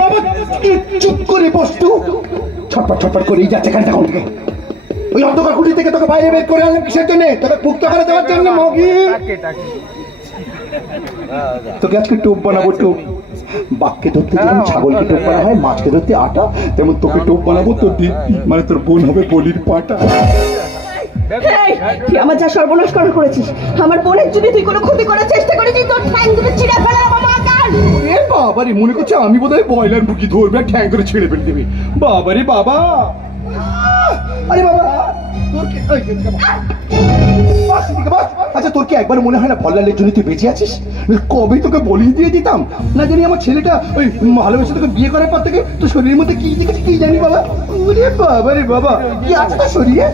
বাবা চুপ করে বস্তু ছটপট ছটপট করেই যাচ্ছে কেন তখন থেকে। ওই অন্ধকার কুটি থেকে তোকে বাইরে বের করে আনলাম কিসের জন্য? তোকে মুক্ত করে দেওয়ার জন্য মগি। তোকে আজকে টোপ বানাবো, টোপ। বাঘকে ধরতে যেমন ছাগলকে টোপ বানা হয়, মাছকে ধরতে আটা, তেমন তোকে টোপ বানাবো। তোর মানে তোর বোন হবে বলির পাটা। তুই আমার যা সর্বনাশ করেছিস, আমার বোনের যদি তুই কোনো ক্ষতি করার চেষ্টা করেছিস তোর ঠ্যাং দুটো ছিঁড়ে ফেলে বাবা কান। এ বাবারে, মনে করছে আমি বোধহয় ব্রয়লার মুরগি ধরবে আর ঠ্যাং করে ছিঁড়ে ফেলে দেবে। বাবারে বাবা, আরে বাবা তোর কি আচ্ছা তোর কি একবার মনে হয় না ভল্লালের জন্য তুই বেঁচে আছিস? কবে তোকে বলি দিয়ে দিতাম না জানি আমার ছেলেটা ওই ভালোবেসে তোকে বিয়ে করার পর থেকে তোর শরীরের মধ্যে কি দেখেছি কি জানি বাবা। ওরে বাবা রে বাবা, কি আছে তোর শরীরে?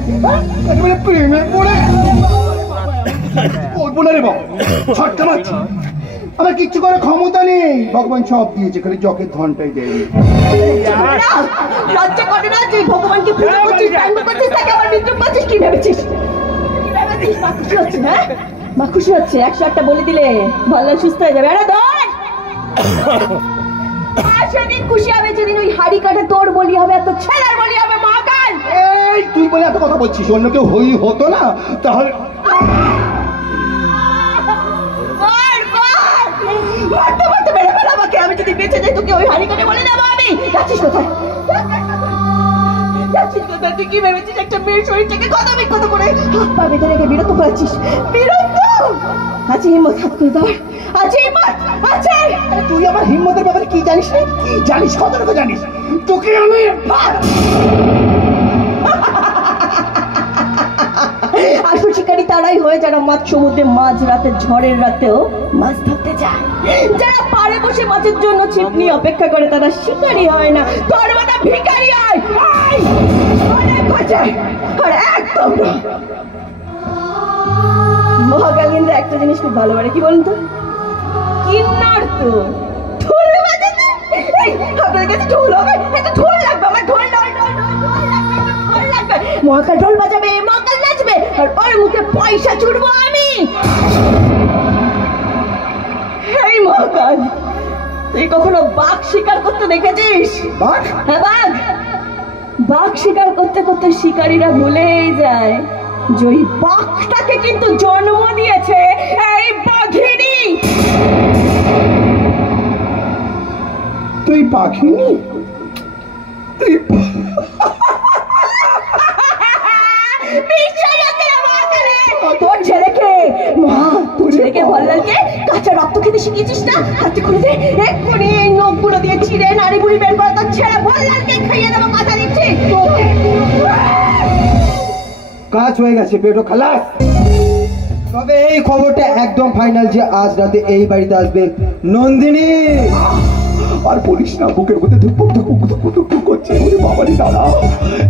একেবারে প্রেমে পড়ে বলবো না রে বাবা, ছটকা মারছি। আমার কিচ্ছু করার ক্ষমতা নেই, ভগবান সব দিয়েছে, খালি জকের ধনটাই দেয়নি। লজ্জা করে না তুই ভগবানকে পূজা করছিস, ব্যঙ্গ করছিস, তাকে আমার বিদ্রুপ করছিস? কি ভেবেছিস? মা খুশি হচ্ছে না? মা খুশি হচ্ছে, 101টা বলে দিলে ভাল্লাল সুস্থ হয়ে যাবে। আরে ধর, সেদিন খুশি হবে যেদিন ওই হাড়ি কাঠে তোর বলি হবে আর তোর ছেলের বলি হবে। মহাকাল, এই তুই বলে এত কথা বলছিস, অন্য কেউ হতো না তাহলে? আমি যদি বেঁচে যাই তোকে ওই হাড়ি কাঠে বলে দেবো আমি। যাচ্ছিস কোথায়? তুই কি ভেবেছিস একটা মেয়ের শরীরটাকে কত বিক্ষত করে হাত পা বেঁধে রেখে বিরত করেছিস? বিরত আছে হিম্মত, হাত করে ধর। আছে হিম্মত আছে? তুই আমার হিম্মতের ব্যাপারে কি জানিস? কি জানিস? কতটুকু জানিস? তোকে আমি আসল শিকারী তারাই হয় যারা মাছ সমুদ্রে মাঝ রাতে ঝড়ের রাতেও মাছ ধরতে যায়। যারা পাড়ে বসে মাছের জন্য ছিপ নিয়ে অপেক্ষা করে তারা শিকারী হয় না, তোর মতো ভিখারি হয়। আর একদম মহাকালিন্দা একটা জিনিস খুব ভালো পারে, কি বলুন তো? কিন্নার তো ঢোল বাজাতে। আপনাদের কাছে ঢোল হবে? একটা ঢোল লাগবে আমার, ঢোল লাগবে। মহাকাল ঢোল বাজাবে, মহাকাল নাচবে, আর ওর মুখে পয়সা ছুড়বো আমি। এই মহাকাল, তুই কখনো বাঘ শিকার করতে দেখেছিস? বাঘ? হ্যাঁ বাঘ। বাঘ শিকার করতে করতে শিকারীরা ভুলেই যায় যে ওই বাঘটাকে কিন্তু জন্ম দিয়েছে এই বাঘিনী। তুই পাখিনি? তুই তোর ছেলেকে তোর ছেলেকে ভল্লালকে কাঁচা রক্ত খেতে শিখিয়েছিস না? হাতে খুলে দে, এক্ষুনি এই নখগুলো দিয়ে ছিঁড়ে নাড়ি বুড়ি বের করে তোর ছেলে ভল্লালকে খাইয়ে দেবো, কথা দিচ্ছি। কাজ হয়ে গেছে, পেটো খালাস। তবে এই খবরটা একদম ফাইনাল যে আজ রাতে এই বাড়িতে আসবে নন্দিনী। আর বলিস না, বুকের মধ্যে ধুকপুক ধুকপুক ধুকপুক ধুকপুক করছে। ওরে বাবারে দাঁড়া,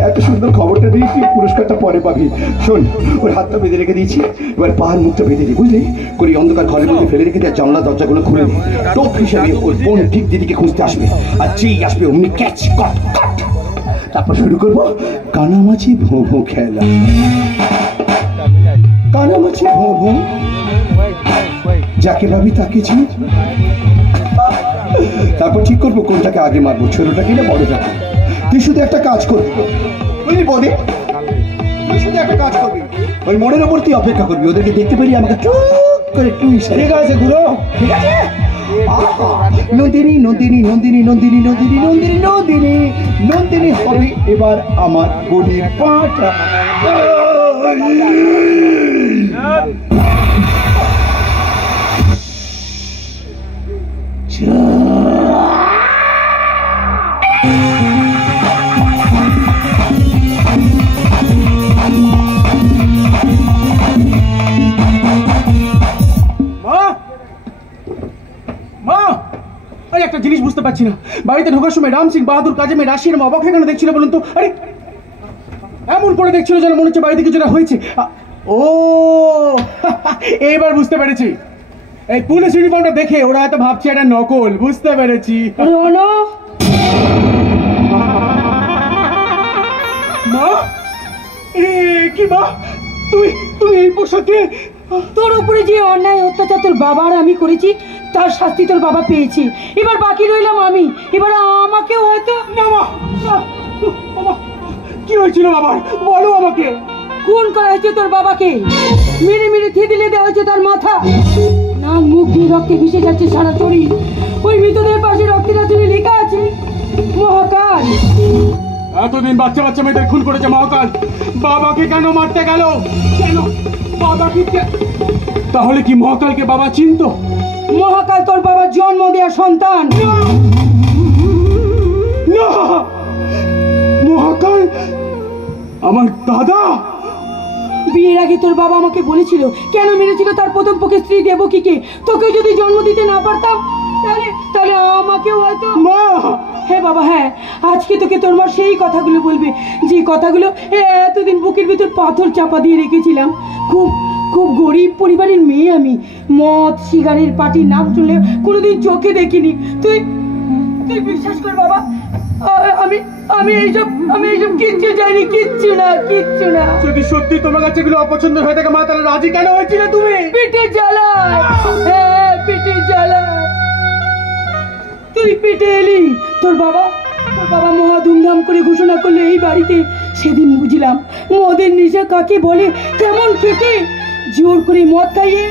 এত সুন্দর খবরটা দিয়েছি, পুরস্কারটা পরে পাবি। শোন, ওর হাতটা বেঁধে রেখে দিয়েছি, এবার পাহাড় মুখটা বেঁধে দিই, বুঝলি? করি অন্ধকার ঘরের মধ্যে ফেলে রেখে দেয়, জানলা দরজাগুলো খুলে দিই। টোপ হিসাবে ওর বোন ঠিক দিদিকে খুঁজতে আসবে, আর যেই আসবে অমনি ক্যাচ কট কট। তারপর শুরু করবো কানামাছি ভোঁ ভোঁ খেলা। কানামাছি ভোঁ ভোঁ, যাকে ভাবি তাকে চিনি। তারপর ঠিক করবো কোনটাকে আগে মারবো, ছোটটাকে না বড়টাকে। তুই শুধু একটা কাজ করবি, বুঝলি বৌদি? তুই শুধু একটা কাজ করবি, ওই মোড়ের ওপর তুই অপেক্ষা করবি, ওদেরকে দেখতে পেলি আমাকে চুপ করে তুই। ঠিক আছে গুরু, ঠিক আছে। নন্দিনী নন্দিনী নন্দিনী নন্দিনী নন্দিনী নন্দিনী নন্দিনী নন্দিনী হবে এবার আমার বলির পাটা। একটা জিনিস বুঝতে পারছি না, বাড়িতে ঢোকার সময় রাম সিং বাহাদুর কাজে মেয়ে রাশির মা অবাক এখানে দেখছিল বলুন তো? আরে এমন করে দেখছিল যেন মনে হচ্ছে বাড়িতে কিছু হয়েছে। ও এইবার বুঝতে পেরেছি, এই পুলিশ ইউনিফর্মটা দেখে ওরা হয়তো ভাবছে এটা নকল। বুঝতে পেরেছি। মা, কি মা, তুমি এই পোশাকে? তোর উপরে যে অন্যায় অত্যাচার তোর বাবার আমি করেছি তার শাস্তি তোর বাবা পেয়েছি, এবার বাকি রইলাম আমি। এবার হয়েছিল বাবার, বলো আমাকে। খুন করা হয়েছে তোর বাবাকে, মেরে মেরে থেতলে দেওয়া হয়েছে তার মাথা, নাক মুখ দিয়ে রক্তে ভিসে যাচ্ছে সারা শরীর। ওই মৃতদের পাশে রক্তের আঁচলে লেখা আছে মহাকাল। এতদিন বাচ্চা বাচ্চা মেয়েদের খুন করেছে মহাকাল, বাবাকে কেন মারতে গেল? কেন বাবাকে তাহলে কি মহাকালকে বাবা চিনতো? মহাকাল তোর বাবার জন্ম দেওয়া সন্তান। না, মহাকাল আমার দাদা। বিয়ের আগে তোর বাবা আমাকে বলেছিল কেন মেরেছিল তার প্রথম পক্ষে স্ত্রী দেবকীকে। তোকে যদি জন্ম দিতে না পারতাম তাহলে তাহলে আমাকেও হয়তো। মা, হ্যাঁ বাবা, হ্যাঁ, আজকে তোকে তোর মা সেই কথাগুলো বলবে যে কথাগুলো এতদিন বুকের ভিতর পাথর চাপা দিয়ে রেখেছিলাম। খুব খুব গরিব পরিবারের মেয়ে আমি, মদ সিগারেট পার্টির নাম শুনলে কোনোদিন চোখে দেখিনি। তুই তুই বিশ্বাস কর বাবা, আমি এইসব কিচ্ছু জানি, কিচ্ছু না। যদি সত্যি তোমার কাছে এগুলো অপছন্দ হয়ে থাকে মা, তাহলে রাজি কেন হয়েছিলে তুমি? পেটে জ্বালায়, হ্যাঁ পেটে জ্বালায়। তুই পেটে এলি, তোর বাবা মহা ধুমধাম করে ঘোষণা করলো এই বাড়িতে। সেদিন বুঝলাম মদের নেশা কাকে বলে, কেমন খেতে। জোর করে মদ খাইয়ে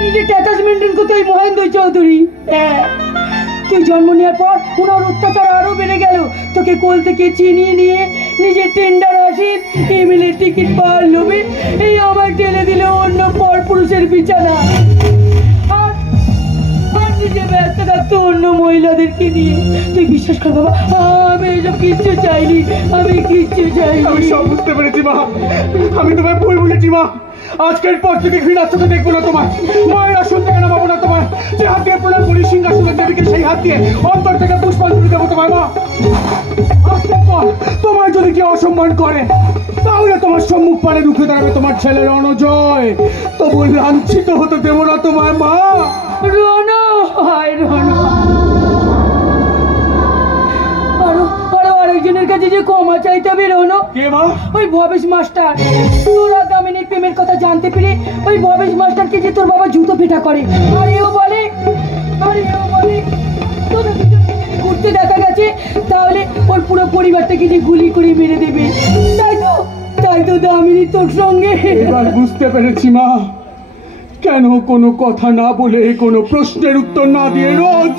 নিজে স্ট্যাটাস মেনটেন করতে ওই মহেন্দ্র চৌধুরী। হ্যাঁ, তুই জন্ম নেওয়ার পর ওনার অত্যাচার আরো বেড়ে গেল। তোকে কোল থেকে চিনিয়ে নিয়ে নিজের টেন্ডার আসেন এমএলএ টিকিট পাওয়ার লোভে এই আমার ঠেলে দিল অন্য পর পুরুষের বিছানা। আর নিজে ব্যস্ত থাকতো অন্য মহিলাদেরকে নিয়ে। তুই বিশ্বাস কর বাবা, আমি এসব কিচ্ছু চাইনি, আমি কিচ্ছু চাইনি। আমি সব বুঝতে পেরেছি মা, আমি তোমায় ভুল বুঝেছি মা। আজকের পর থেকে ঘৃণার চোখে দেখবো না তোমার। মায়ের আসন থেকে নামাবো না তোমার। যে হাত দিয়ে প্রণাম করি সিংহাসনের দেবীকে, সেই হাত দিয়ে অন্তর থেকে পুষ্পাঞ্জলি দেবো তোমায় মা। আজকের পর তোমার যদি কেউ অসম্মান করে তাহলে তোমার সম্মুখ পানে রুখে দাঁড়াবে তোমার ছেলে রণজয়। তবু লাঞ্ছিত হতে দেবো না তোমায় মা। রণ, হায় রণ, আরো আরেকজনের কাছে যে ক্ষমা চাইতে হবে রণ। কে মা? ওই ভবেশ মাস্টার। তোরা দামিনীর প্রেমের কথা জানতে পেরে ওই ভবেশ মাস্টারকে যে তোর বাবা জুতো পেটা করে। আর এও বলে তোদের দুজনকে যদি ঘুরতে দেখা গেছে তাহলে ওর পুরো পরিবারটাকে যে গুলি করে মেরে দেবে। তাই তো দামিনী তোর সঙ্গে। এবার বুঝতে পেরেছি মা, কেন কোনো কথা না বলে কোনো প্রশ্নের উত্তর না দিয়ে রোজ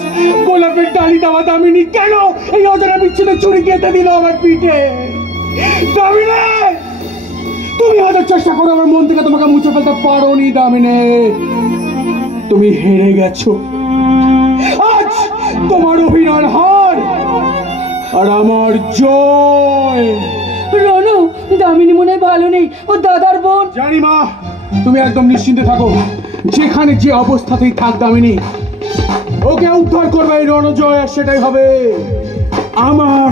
গোলাপের ডালি দেওয়া দামিনী কেন এই অজানা বিচ্ছিন্ন ছুরি কেটে দিল আমার পিঠে। দামিনী, তুমি হয়তো চেষ্টা করো আমার মন থেকে তোমাকে মুছে ফেলতে পারোনি দামিনী, তুমি হেরে গেছো। আজ তোমার অভিনয়ের হার আর আমার জয়। রনু, দামিনী মনে হয় ভালো নেই, ও দাদার বোন। জানি মা, তুমি একদম নিশ্চিন্তে থাকো। যেখানে যে অবস্থাতেই থাক দামিনী, ওকে উদ্ধার করবে এই রণজয়, আর সেটাই হবে আমার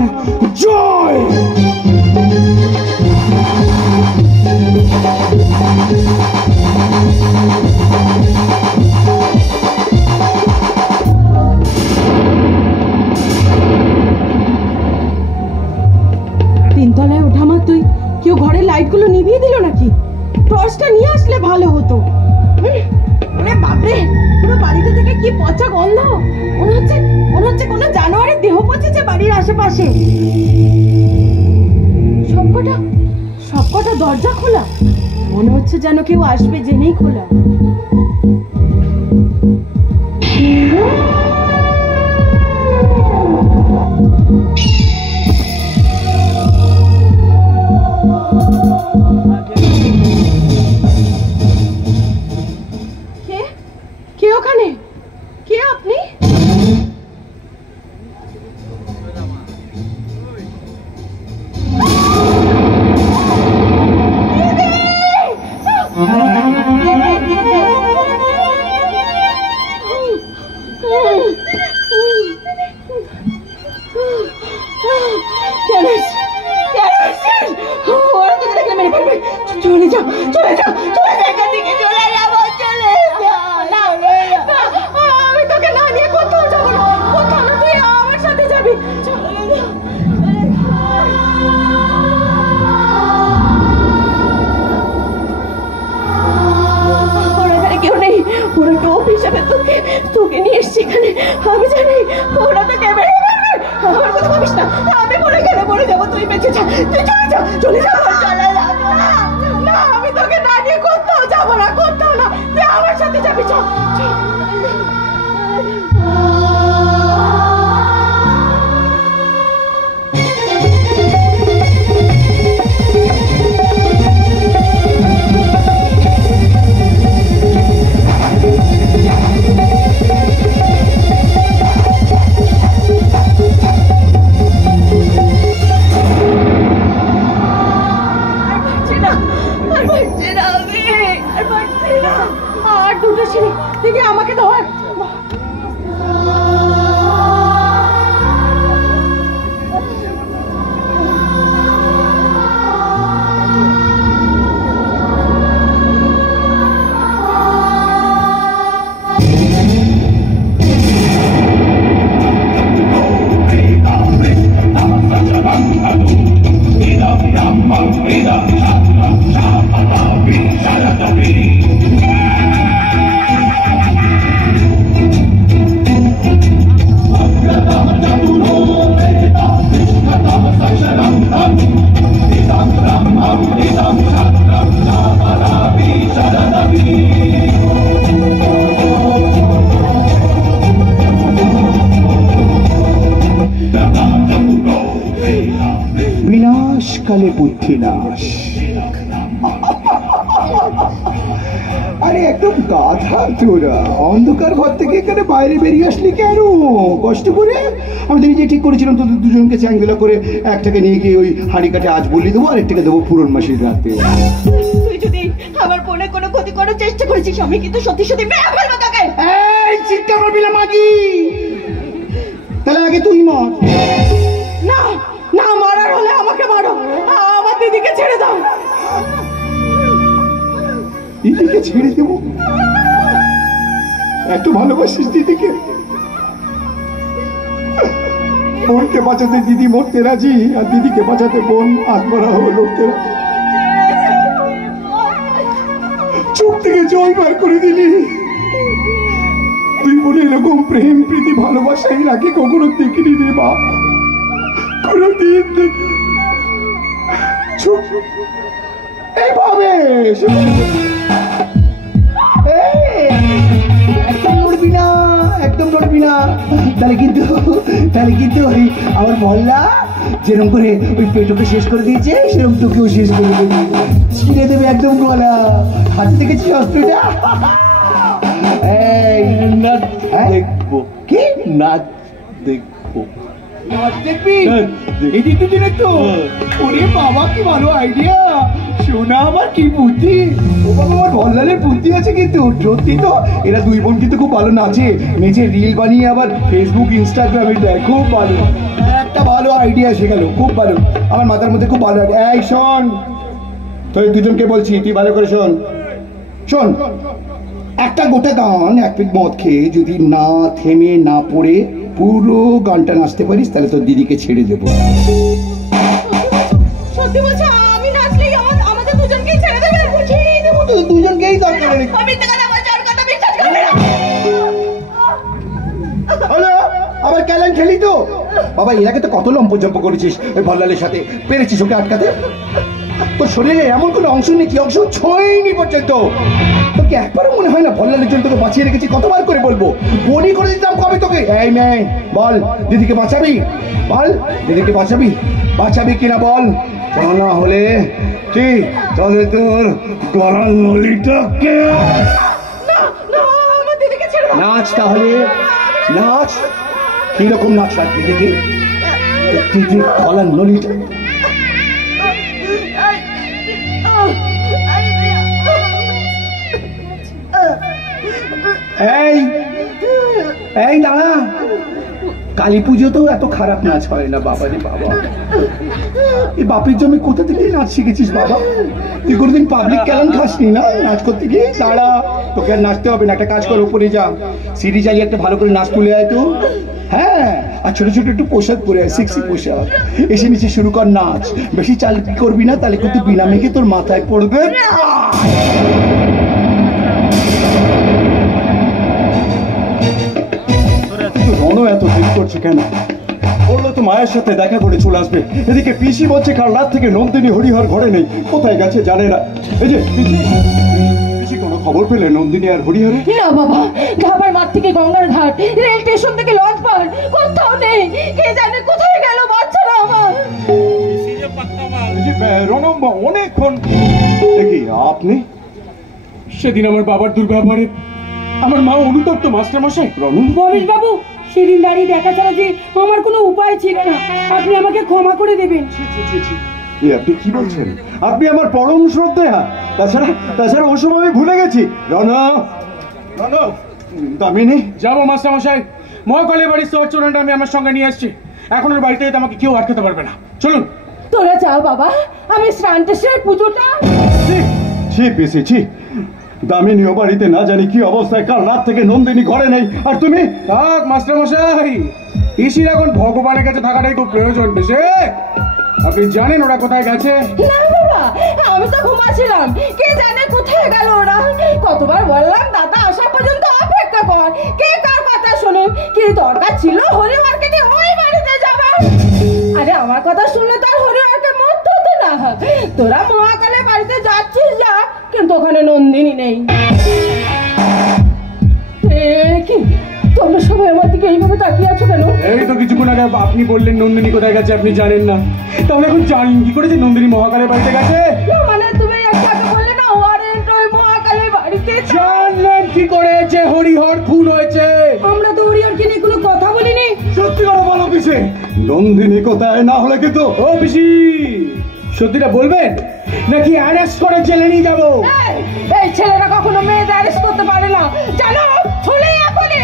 জয়। তিনতলায় ওঠা মাত্রই কেউ ঘরের লাইটগুলো নিভিয়ে দিল নাকি? টর্চটা নিয়ে আসলে ভালো হতো। ওরে বাপরে, পুরো বাড়িটা থেকে কি পচা গন্ধ। মনে হচ্ছে কোনো জানোয়ারের দেহ পচেছে বাড়ির আশেপাশে। সবকটা দরজা খোলা, মনে হচ্ছে যেন কেউ আসবে জেনেই খোলা। কে ওখানে? কে আপনি? চলে যাও এখান থেকে, চলে যাবো, চলে যাও। আমি তোকে না নিয়ে কোথাও যাবো না, কোথাও না, তুই আমার সাথে যাবি। চলে যাও। ওর এখানে কেউ নেই, ওরা টোপ হিসাবে তোকে নিয়ে এসছি এখানে। আমি জানি ওরা তোকে মেরে ফেলবে। আমার কথা ভাবিস না, আমি পড়ে যাবো, তুই বেঁচে যা, তুই চলে যা। যা, চলে যা, চলে যা, না, না, আমি তোকে না নিয়ে কোথাও যাবো না, কোথাও না, তুই আমার সাথে যাবি, চল, চল। আর দুটো ছিঁড়ে দেখি আমাকে ধর। বিনাশকালে বুদ্ধি নাশ। আরে একদম গাধা তোরা, অন্ধকার ঘর থেকে এখানে বাইরে বেরিয়ে আসলি কেন কষ্ট করে? আমি তো নিজে ঠিক করেছিলাম তোদের দুজনকে চ্যাংগুলা করে একটাকে নিয়ে গিয়ে ওই হাঁড়ি কাটে আজ বলি দেবো, আর একটাকে দেবো পুরন মাসির রাতে। তুই যদি আমার বোনে কোনো ক্ষতি করার চেষ্টা করেছিস, আমি কিন্তু সত্যি সত্যি মেরে ফেলবো তোকে। এই চিৎকার করবি না মাগি, তাহলে আগে তুই মর। না, না, মারার হলে আমাকে মারো, আমার দিদিকে ছেড়ে দাও। দিদিকে ছেড়ে দেবো? এত ভালোবাসিস দিদিকে? বোনকে বাঁচাতে দিদি মরতে রাজি, আর দিদিকে বাঁচাতে বোন আত্মরা হয়ে লড়তে রাজি। চোখ থেকে জল বার করে দিলি। তুই বলে এরকম প্রেম প্রীতি ভালোবাসা এর আগে কখনো দেখিনি রে বাপ, কোনদিন দেখি। চুপ এইভাবে একদম নড়বি না, একদম নড়বি না, তাহলে কিন্তু ওই আমার মহল্লা যেরকম করে ওই পেটোকে শেষ করে দিয়েছে, সেরকম তোকেও শেষ করে দেবে, ছিঁড়ে দেবে একদম গলা। হাতে দেখেছি অস্ত্রটা? দেখবো কি নাচ দেখবো। নাচ দেখবি? এই দিনে তো ওরে বাবা কি ভালো আইডিয়া, শোনা আমার কি বুদ্ধি। ও বাবা, আমার ভল্লালের বুদ্ধি আছে কিন্তু সত্যি তো। এরা দুই বোন কিন্তু খুব ভালো নাচে, নেচে রিল বানিয়ে আবার ফেসবুক ইনস্টাগ্রামে দেয়, খুব ভালো। একটা ভালো আইডিয়া এসে গেল, খুব ভালো, আমার মাথার মধ্যে খুব ভালো। এই শোন, তোর দুজনকে বলছি, তুই ভালো করে শোন। শোন, একটা গোটা গান এক পিক মদ খেয়ে যদি না থেমে না পড়ে পুরো গানটা নাচতে পারিস, তাহলে তোর দিদিকে ছেড়ে দেবো। সত্যি বলছো? আমি নাচলেই আমাদের দুজনকেই ছেড়ে দেবে? ছেড়ে দেবো তো, দুজনকেই দরকার নেই। আমি তো কথা বলছি, আর কথা বিশ্বাস করবি না। হলো আবার ক্যালেন খেলি তো বাবা। এর আগে তো কত লম্পজম্প করেছিস ওই ভল্লালের সাথে, পেরেছিস ওকে আটকাতে? তোর শরীরে এমন কোনো অংশ নেই কি অংশ ছোঁয়নি পর্যন্ত? তোকে একবারও মনে হয় না ভল্লালের জন্য তোকে বাঁচিয়ে রেখেছি? কতবার করে বলবো, বনি করে দিতাম কবে তোকে। এই মেয়ে বল, দিদিকে বাঁচাবি? বল, দিদিকে বাঁচাবি? বাঁচাবি কিনা বল, না হলে কি তবে তোর গলার নলিটাকে আমার দিদিকে ছেড়ে দাও। নাচ, তাহলে নাচ। কিরকম নাচ লাগবে দেখি? দিদির গলার নলিটা এই এই দাঁড়া, কালী পুজোতেও এত খারাপ নাচ হয় না বাবা রে বাবা। এই বাপের জমি কোথা থেকে নাচ শিখেছিস বাবা? তুই কোনোদিন পাবলিক ক্যালেন খাসনি না নাচ করতে গিয়ে? দাঁড়া, তোকে আর নাচতে হবে না, একটা কাজ কর, উপরে যা, সিঁড়ি চালিয়ে একটা ভালো করে নাচ তুলে আয় তো। হ্যাঁ, আর ছোট ছোট একটু পোশাক পরে আয়, সেক্সি পোশাক, এসে নিচে শুরু কর নাচ। বেশি চাল করবি না, তাহলে কিন্তু বিনা মেঘে তোর মাথায় পড়বে। রণ এত দেরি করছে কেন? বললো তো মায়ের সাথে দেখা করে চলে আসবে। এদিকে পিসি বলছে কাল রাত থেকে নন্দিনী হরিহর ঘরে নেই, কোথায় গেছে জানে না। এই যে পিসি কোনো খবর পেলে নন্দিনী আর হরিহরে? না বাবা, ঢাবার মাঠ থেকে গঙ্গার ঘাট, রেল স্টেশন থেকে লঞ্চ পার, কোথাও নেই। কে জানে কোথায় গেল বাচ্চারা আমার। রণম্বা অনেকক্ষণ দেখি আপনি সেদিন আমার বাবার দুর্ব্যবহারে আমার মা অনুতপ্ত মাস্টার মশাই। ববিশ বাবু, সেদিন দাঁড়িয়ে দেখা ছাড়া যে আমার কোনো উপায় ছিল না, আপনি আমাকে ক্ষমা করে দেবেন। আপনি কি বলছেন? আপনি আমার পরম শ্রদ্ধেয়া। তাছাড়া ওই সময় আমি ভুলে গেছি। দামিনী, যাবো মাস্টার মশাই, মহাকালের বাড়ির চোরানটা আমি আমার সঙ্গে নিয়ে আসছি। এখন ওর বাড়িতে আমাকে কেউ আটকাতে পারবে না। চলুন। তোরা যাও বাবা, আমি স্নানটা সেরে পুজোটা। ছি, দামিনী ও বাড়িতে না জানি কি অবস্থায়, কাল রাত থেকে নন্দিনী ঘরে নেই। আর তুমি? থাক মাস্টার মশাই, পিসির এখন ভগবানের কাছে থাকাটাই খুব প্রয়োজন। বেশি আপনি জানেন ওরা কোথায় গেছে? না বাবা, আমি তো ঘুমাচ্ছিলাম, কে জানে কোথায় গেল ওরা। কতবার বললাম দাদা আসা পর্যন্ত অপেক্ষা কর, কে কার কথা শুনে। কি দরকার ছিল হরি মার্কেটে ওই বাড়িতে যাবা? আরে আমার কথা শুনলে তো আর হরি মার্কেট মরতে হতো না। তোরা মহাকালে বাড়িতে যাচ্ছিস যা, কিন্তু ওখানে নন্দিনী নেই। কি তোমরা সবাই আমার দিকে এইভাবে তাকিয়ে আছো কেন? এই তো কিছুক্ষণ আগে আপনি বললেন নন্দিনী কোথায় গেছে আপনি জানেন না, তাহলে এখন জানেন কি করে যে নন্দিনী মহাকালের বাড়িতে গেছে? মানে তুমি একটা বললে না ওয়ারেন্ট ওই মহাকালের বাড়িতে। জানলেন কি করে যে হরিহর খুন হয়েছে? আমরা তো হরিহরকে নিয়ে কোনো কথা বলিনি। সত্যি করে বলো পিসি, নন্দিনী কোথায়? না হলে কিন্তু ও পিসি, সত্যিটা বলবেন নাকি অ্যারেস্ট করে জেলে নিয়ে যাবো? এই ছেলেরা কখনো মেয়েদের অ্যারেস্ট করতে পারে না জানো, চলে এখনই।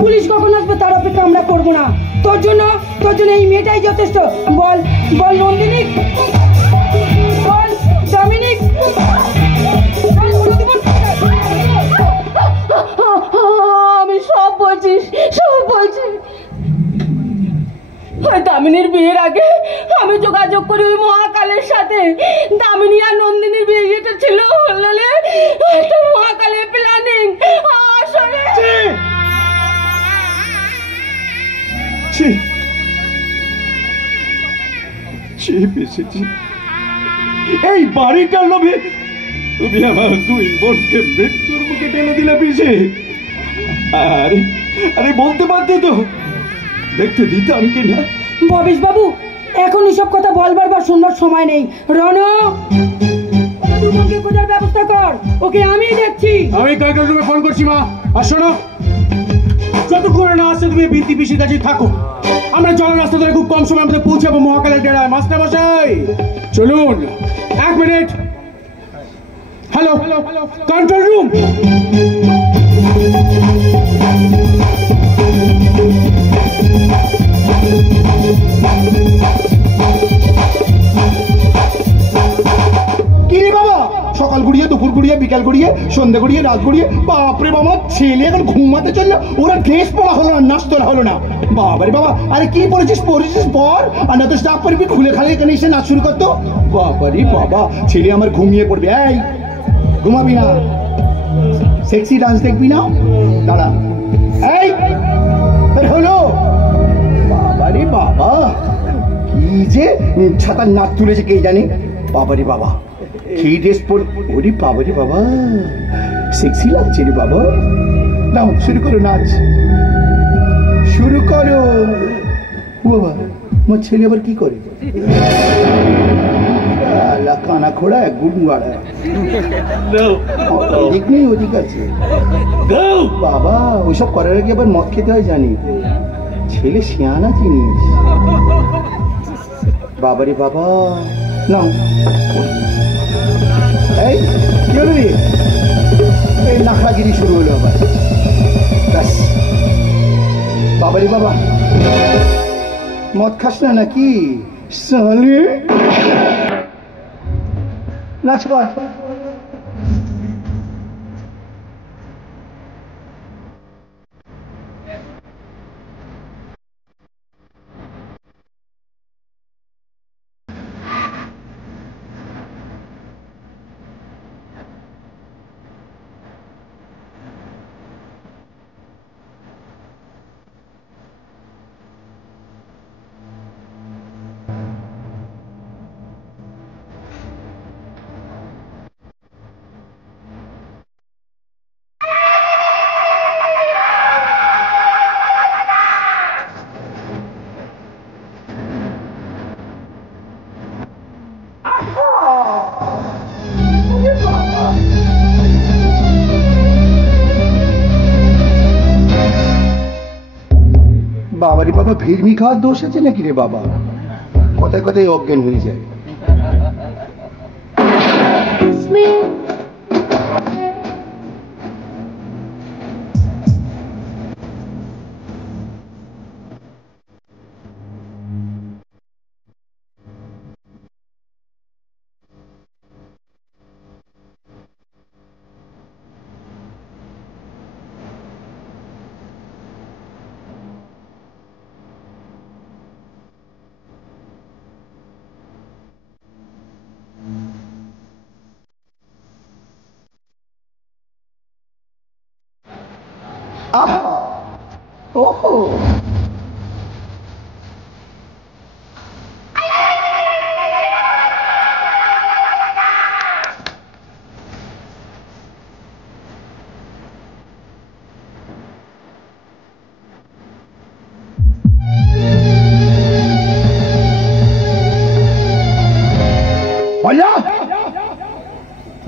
পুলিশ কখন আসবে তার অপেক্ষা আমরা করবো না। তোর জন্য এই মেয়েটাই যথেষ্ট। বল নন্দিনী, বল ডমিনিক, আমি সব বলছি। দামিনীর বিয়ের আগে আমি যোগাযোগ করি ওই মহাকালের সাথে। দামিনী আর নন্দিনীর বিয়েটা ছিল একটা মহাকালের প্ল্যানিং। আসলে এই বাড়িটার লোভে তুমি আমার দুই বোনকে মৃত্যুর মুখে টেনে দিলে পিসি। আরে বলতে পারতে তো, দেখতে দিতাম কি না। ববিশ বাবু, এখন এসব কথা বলবার বা শুনবার সময় নেই। রণ, খোঁজার ব্যবস্থা কর, ওকে আমি দেখছি। আমি কন্ট্রোল রুমে ফোন করছি মা। আর শোনো, যতক্ষণ না আসছে তুমি বৃত্তি পিসির কাছে থাকো। আমরা চলার রাস্তা ধরে খুব কম সময়ের মধ্যে পৌঁছাবো মহাকালের ডেরায়। মাস্টার মশাই চলুন। 1 মিনিট। Hello, control room. কি রে বাবা, সকাল গড়িয়ে, দুপুর গড়িয়ে, বিকাল গড়িয়ে, সন্ধ্যা গড়িয়ে, রাত গড়িয়ে, বাপরে বাবা, ছেলে এখন ঘুমাতে চললো, ওরা ড্রেস পরা হলো না, নাচ তোলা হলো না। বাবারে বাবা, আরে কি পরেছিস পর, আর না তো স্টাফ পরবি, খুলে খালে এখানে এসে নাচ শুরু করতো। বাবারে বাবা, ছেলে আমার ঘুমিয়ে পড়বে। এই ঘুমাবি না, সেক্সি ডান্স দেখবি না? দাঁড়া, এই হলো। বাবারে বাবা, কি যে ছাতার নাচ তুলেছে কে জানে। বাবারে বাবা, কি ড্রেস পর, ওরে বাবারে বাবা, সেক্সি লাগছে রে বাবা। নাও শুরু করো, নাচ শুরু করো। বাবা, আমার ছেলে আবার কি করে? কানা খোড়া গুড়াড়া, এদিক নেই ওদিক আছে। বাবা, ওইসব করার আগে আবার মদ খেতে হয় জানি। ছেলে শিয়ানা জিনিস। বাবারে বাবা, নাও। এই কি হলো রে? এই নাখড়াগিরি শুরু হলো আবার। ব্যাস, বাবারে বাবা, মদ খাস না নাকি সালে? নাচ কর। বাবা ভিড়মি খাওয়ার দোষ আছে নাকি রে বাবা? কথায় কথায় অজ্ঞান হয়ে যায়। ওহো,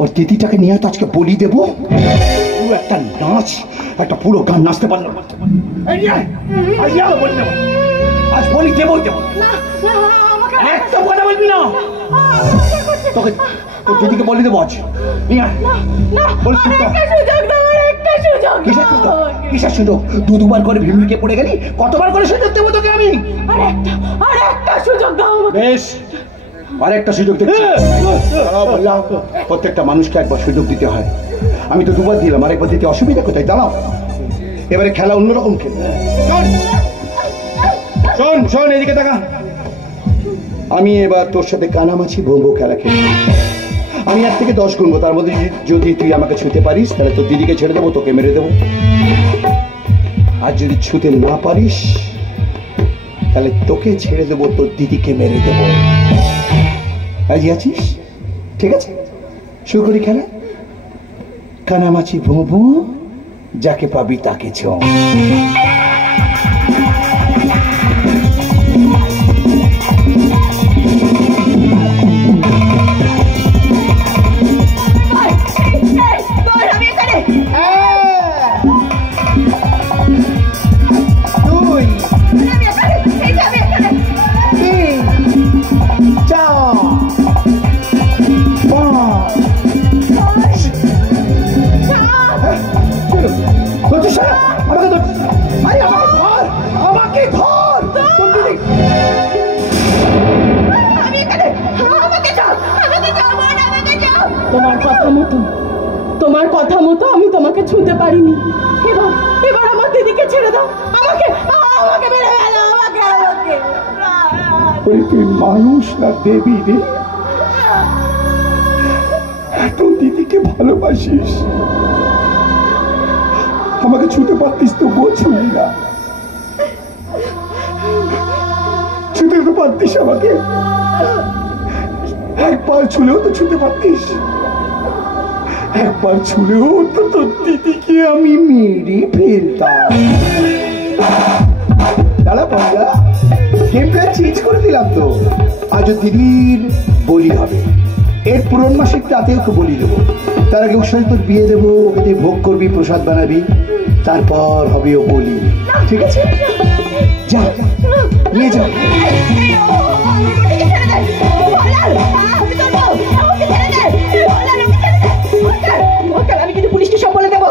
ওর দিদিটাকে নিয়ে তো আজকে বলি দেবো। পুরো একটা নাচ, একটা পুরো গান নাচতে পারলো। আজ বলি দেবো দেবো, একটা কথা বলবি না। তোকে তোর দিদিকে বলি দেবো আজ। কিসের সুযোগ? দুবার করে ভিড়কে পড়ে গেলি, কতবার করে সুযোগ দেবো তোকে আমি? আরেকটা সুযোগ দাও আমাকে। বেশ, আরেকটা সুযোগ দিচ্ছি। বললাম প্রত্যেকটা মানুষকে একবার সুযোগ দিতে হয়। আমি তো দুবার দিলাম, আরেকবার দিতে অসুবিধা কোথায়? দাঁড়াও, এবারে খেলা অন্যরকম খেলা। শোন শোন, এদিকে দেখা। আমি এবার তোর সাথে কানামাছি ভোম্বো খেলা খেলি। আমি 1 থেকে 10 গুনবো, তার মধ্যে যদি তুই আমাকে ছুঁতে পারিস তাহলে তোর দিদিকে ছেড়ে দেবো, তোকে মেরে দেবো। আর যদি ছুঁতে না পারিস তাহলে তোকে ছেড়ে দেবো, তোর দিদিকে মেরে দেবো। রাজি আছিস? ঠিক আছে, শুরু করি খেলা। কানামাছি ভোঁভো, যাকে পাবি তাকে ছোঁ। তোমার কথা মতো আমি তোমাকে ছুঁতে পারিনি। এবার আমার দিদিকে ছেড়ে দাও। আমাকে মেরে ফেলো, আমাকে। তুই মানুষ না দেবী রে? তোর দিদিকে ভালোবাসিস, আমাকে ছুঁতে পারতিস তো, বলছিলি না? ছুঁতে তো পারতিস আমাকে, একবার ছুলেও তো ছুঁতে পারতিস। একবার ছুলেও তো তোর দিদিকে আমি মেরে ফেলতাম। দাদা বন্ধা, গেম প্ল্যান চেঞ্জ করে দিলাম তো। আজ দিদির বলি হবে, এর পূরণ মাসিক রাতে ওকে বলি দেবো। তার আগে ওর সাথে তোর বিয়ে দেবো, ওকে তুই ভোগ করবি, প্রসাদ বানাবি, তারপর হবে ও বলি। ঠিক আছে, যা নিয়ে যাও। আমি কিন্তু পুলিশকে সব বলে দেবো।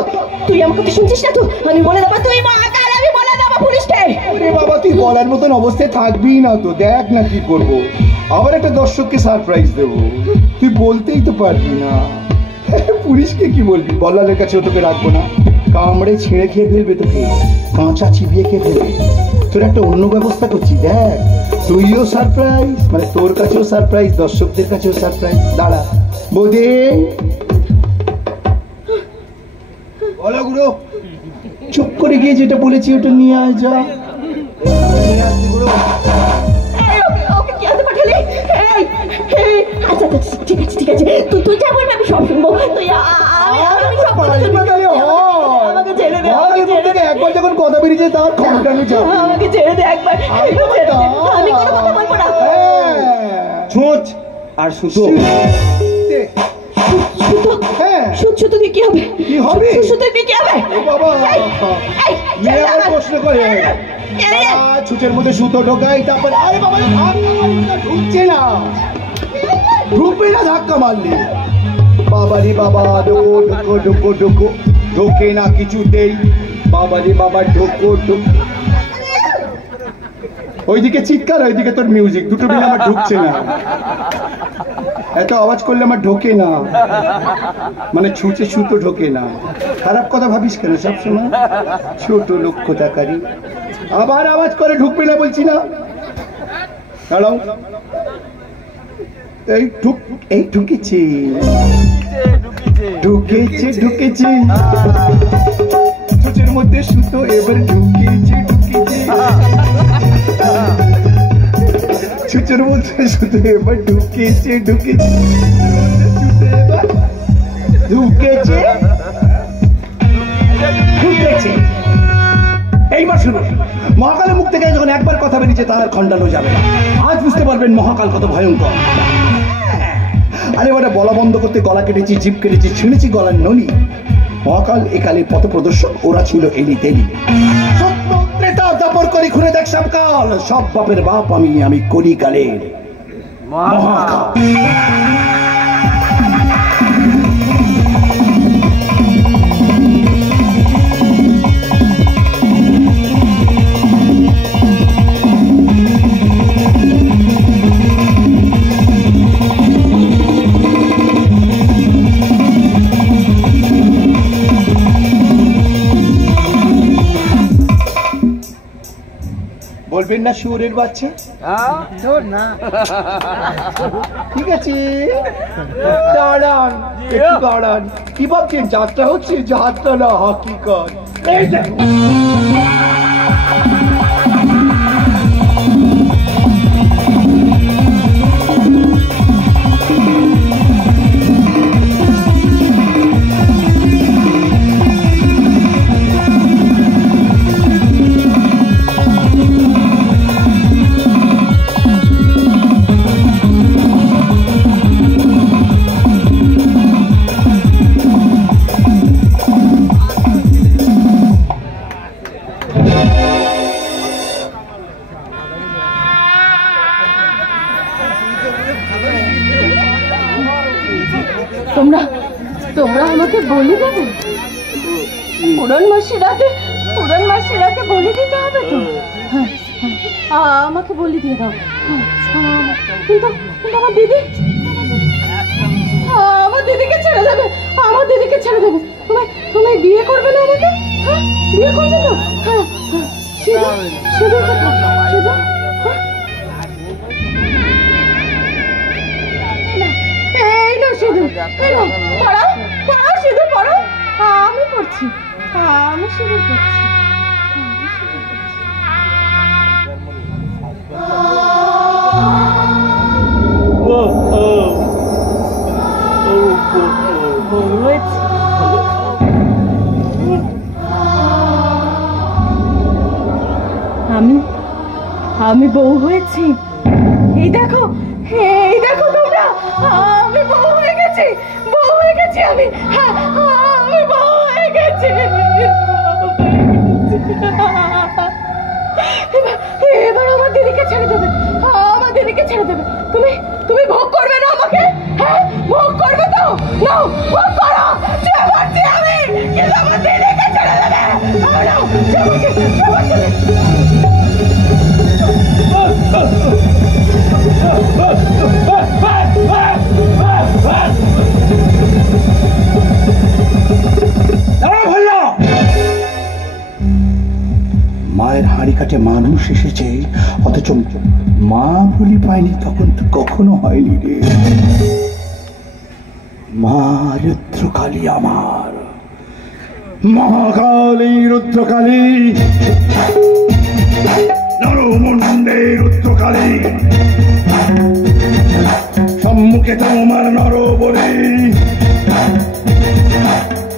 তুই আমাকে শুনছিস না তো? আমি বলে দেবো তুই মহাকাল, আমি বলে দেবো পুলিশকে। বাবা, তুই বলার মতন অবস্থায় থাকবি না তো। দেখ না কি করবো, আবার একটা দর্শককে সারপ্রাইজ দেবো। তুই বলতেই তো পারবি না। পুলিশকে কি বলবি? বলারের কাছেও তোকে রাখবো না, কামড়ে ছিঁড়ে খেয়ে ফেলবে তোকে, কাঁচা চিবিয়ে খেয়ে ফেলবে। তোর একটা অন্য ব্যবস্থা করছি, দেখ। তুইও সারপ্রাইজ, মানে তোর কাছেও সারপ্রাইজ, দর্শকদের কাছেও সারপ্রাইজ। দাঁড়া বৌদি, বলো গুরু। চুপ করে গিয়ে যেটা বলেছি ওটা নিয়ে আয়, যা। ঠিক আছে ঠিক আছে, তুই যা বলবি আমি সব শুনবো। তুই আমাকে ছেড়ে দে। একবার যখন কথা বেরিয়েছে তার খবরটা আমি জানি। আমাকে ছেড়ে দে একবার, আমি কোনো কথা বলবো না। ছুঁচ আর সুতো। সুতো? হ্যাঁ, সুতো দিয়ে কি হবে? কি হবে? সুতো দিয়ে কি হবে? ও বাবা, এই, মেয়ে ছেড়ে আবার দাও। প্রশ্ন করে ছুঁচের মধ্যে সুতো ঢোকাই, তারপরে আরে বাবা ঢুকছে না, ঢুকবে না, ধাক্কা মারলি। বাবারে বাবা, ঢোকো ঢোকো ঢোকো ঢোকো, ঢোকে না কিছুতেই। বাবারে বাবা, ঢোকো ঢোকো। ওইদিকে চিৎকার, ওইদিকে তোর মিউজিক, দুটো মিলে আমার ঢুকছে না। এত আওয়াজ করলে আমার ঢোকে না, মানে ছুঁচে সুতো ঢোকে না। খারাপ কথা ভাবিস কেন সবসময়? ছোট লক্ষ্য তাকারি, আবার আওয়াজ করে ঢুকবে না বলছি না। দাঁড়াও, এই ঢুকেছে ঢুকেছে ঢুকেছে, ছুঁচের মধ্যে সুতো এবার ঢুকেছে ঢুকেছে, ছুঁচের মধ্যে সুতো এবার ঢুকেছে ঢুকেছে, ঢুকেছে ঢুকেছে। এইবার শুনুন, মহাকালের মুখ থেকে যখন একবার কথা বেরিয়েছে তার খণ্ডানো যাবে না। আজ বুঝতে পারবেন মহাকাল কত ভয়ঙ্কর। আরে ওটা বলা বন্ধ করতে গলা কেটেছি, জিভ কেটেছি, ছিঁড়েছি গলার নলি। মহাকাল একালে পথ প্রদর্শক, ওরা ছিল এলি তেলি। দাপর করি ঘুরে দেখ সবকাল, সব বাপের বাপ আমি কলিকালের মহাকাল। বলবেন না শুয়োরের বাচ্চা? ঠিক আছে, দাঁড়ান একটু দাঁড়ান। কি ভাবছেন যাত্রা হচ্ছে? যাত্রা না, হাকিকত। এই যে তোমরা আমাকে বলি দেবে? পুরন মাসিরাকে বলি দিতে হবে তো? আমাকে বলি দিয়ে দাও। কিন্তু আমার দিদিকে ছেড়ে দেবে, তুমি বিয়ে করবে না আমাকে? বিয়ে করবে তো? শুধু এই না, শুধু পড়াও, শুধু পড়ো। আমি পড়ছি, আমি শুধু পড়ছি। আমি বউ হয়েছি। এই দেখো তোমরা, আমি বউ হয়ে গেছি আমি বউ হয়ে গেছি। এবার আমার দিদিকে ছেড়ে দেবে, তুমি ভোগ করবে না আমাকে? হ্যাঁ, ভোগ করবে তো? নাও, ভোগ করো। আমি কিন্তু আমার দিদিকে ছেড়ে দেবে। মায়ের হাঁড়ি কাটে মানুষ এসেছে, অথচ মা বলি পায়নি, তখন তো কখনো হয়নি রে। মা রুদ্রকালী আমার, মহাকালী রুদ্রকালী, নরমুণ্ডে রুদ্রকালী, সম্মুখে তোমার নরবলি,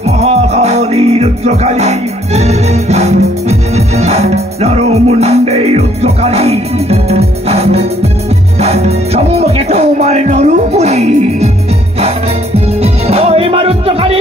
মহাকালী রুদ্রকালী, নরমুণ্ডে রুদ্রকালী, সম্মুখে তোমার নরবলি। ওই মা রুদ্রকালী,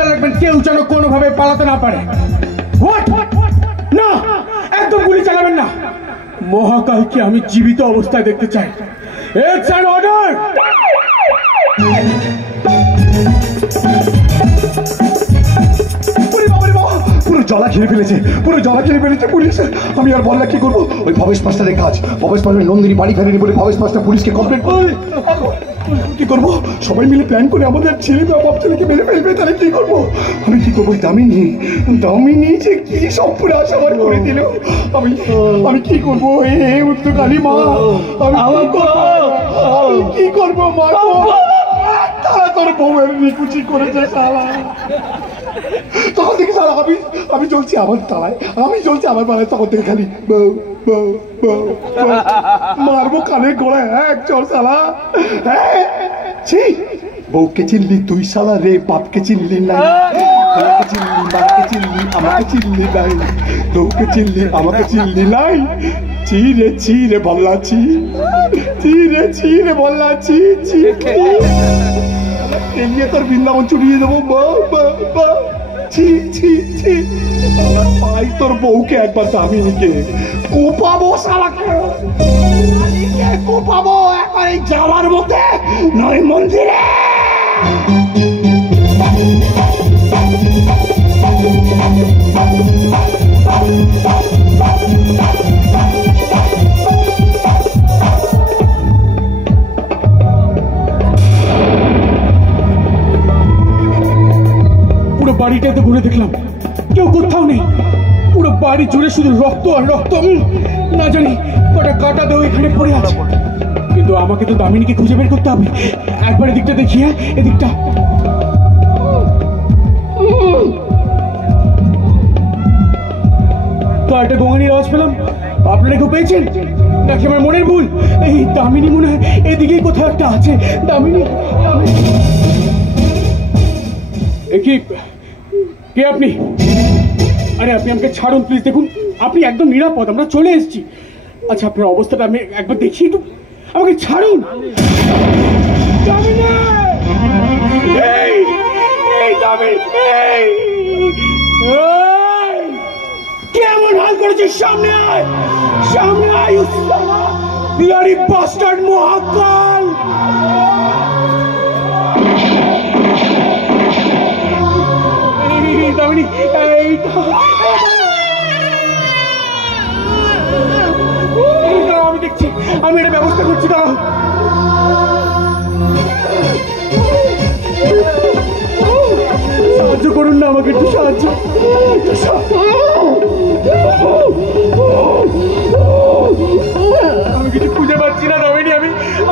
খেয়াল রাখবেন কেউ যেন কোনোভাবে পালাতে না পারে। হোয়াট? না, একদম গুলি চালাবেন না। মহাকালকে আমি জীবিত অবস্থায় দেখতে চাই। It's an order. পুরো জলা ঘিরে ফেলেছে, পুরো জলা ঘিরে ফেলেছে পুলিশ। আমি আর বললা কি করবো? ওই ভবেশ মাস্টারের কাজ। ভবেশ মাস্টার নন্দিনী বাড়ি ফেরেনি বলে ভবেশ মাস্টার পুলিশকে কমপ্লেন করবে। কি করবো? সবাই মিলে প্ল্যান করে আমাদের ছেলে বা বাপ ছেলেকে মেরে ফেলবে, তাহলে কি করবো? আমি কি করবো? দামিনী দামিনী যে কি সব পুরো আশাবাদ করে দিল। আমি কি করবো? হে উত্তরকালী মা, আমি কি করবো মা? তারা তোর বউয়ের নিকুচি করেছে শালা। তখন থেকে শালা আমি চলছি আমার তালায়, আমি চলছি আমার পাড়ায়। তখন থেকে খালি বউ বউ বউ মারবো কানের গোড়ায় এক চল শালা। ছি, বউকে চিনলি তুই শালা রে, বাপকে চিনলি না, চিনলি মাকে চিনলি আমাকে চিনলি নাই, বউকে চিনলি আমাকে চিনলি নাই। ছি রে বল্লা, ছি রে বল্লা, ছি এগিয়ে তোর বৃন্দাবন চুরিয়ে দেবো। পাই তোর বউকে একবার দামিনীকে কোপাবো, শালাকে কোপাবো একবার এই যাওয়ার মধ্যে নয় মন্দিরে। পুরো বাড়িটাতে ঘুরে দেখলাম, কেউ কোথাও নেই। পুরো বাড়ি জুড়ে শুধু রক্ত আর রক্ত। না জানি কটা কাটা দেও এখানে পড়ে আছে। কিন্তু আমাকে তো দামিনীকে খুঁজে বের করতে হবে। একবার এদিকটা দেখি। হ্যাঁ, এদিকটা। তো একটা গঙ্গানির আওয়াজ পেলাম। আপনারা কেউ পেয়েছেন নাকি আমার মনের ভুল? এই দামিনী মনে হয় এদিকেই কোথাও একটা আছে। দামিনী, কে আপনি? আরে আপনি আমাকে ছাড়ুন প্লিজ। দেখুন আপনি একদম নিরাপদ, আমরা চলে এসেছি। আচ্ছা আপনার অবস্থাটা আমি একবার দেখি, একটু আমাকে ছাড়ুন। কেমন হাল করেছিস? সামনে আয়, সামনে আয় বিহারি বাস্টার্ড মহাকাল। দামিনী, আমি দেখছি, আমি এটা ব্যবস্থা করছি। দাঁড়াও, সাহায্য করুন না আমাকে, একটু সাহায্য। আমি কিছু খুঁজে পাচ্ছি না দামিনী,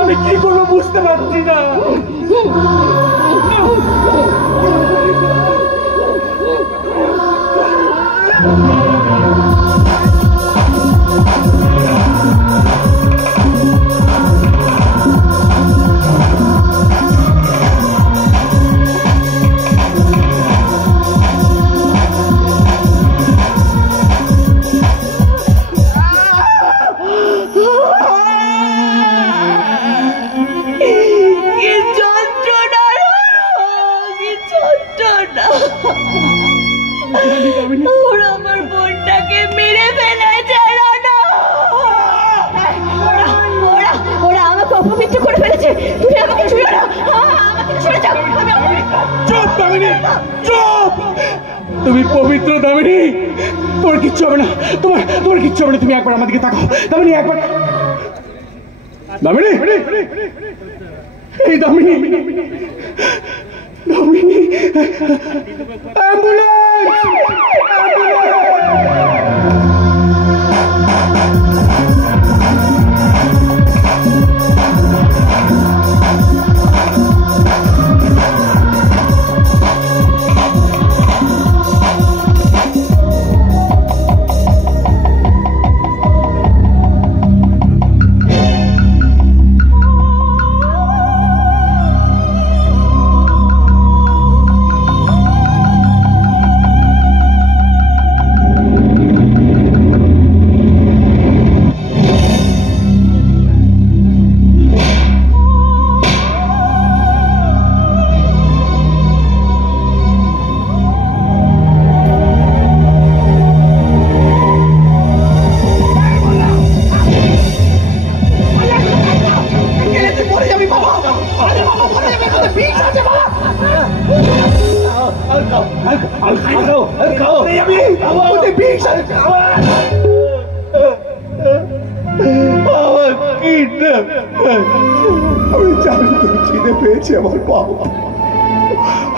আমি কি করবো বুঝতে পারছি না। ওরা আমার বোনটাকে মেরে ফেলেছে। ওরা আমাকে অপবিত্র করে ফেলেছে। তুমি আমাকে ছুঁড়ে দাও, আমাকে ছুঁড়ে যাও। চুপ দামিনী, চুপ। তুমি পবিত্র দামিনী, তোমার কিচ্ছু হবে না, তোমার কিচ্ছু হবে না। তুমি একবার আমার দিকে তাকাও দামিনী, একবার। দামিনী, এই দামিনী, দামিনী, অ্যাম্বুলেন্স, আমি জানি তোর খিদে পেয়েছে আমার বাবা,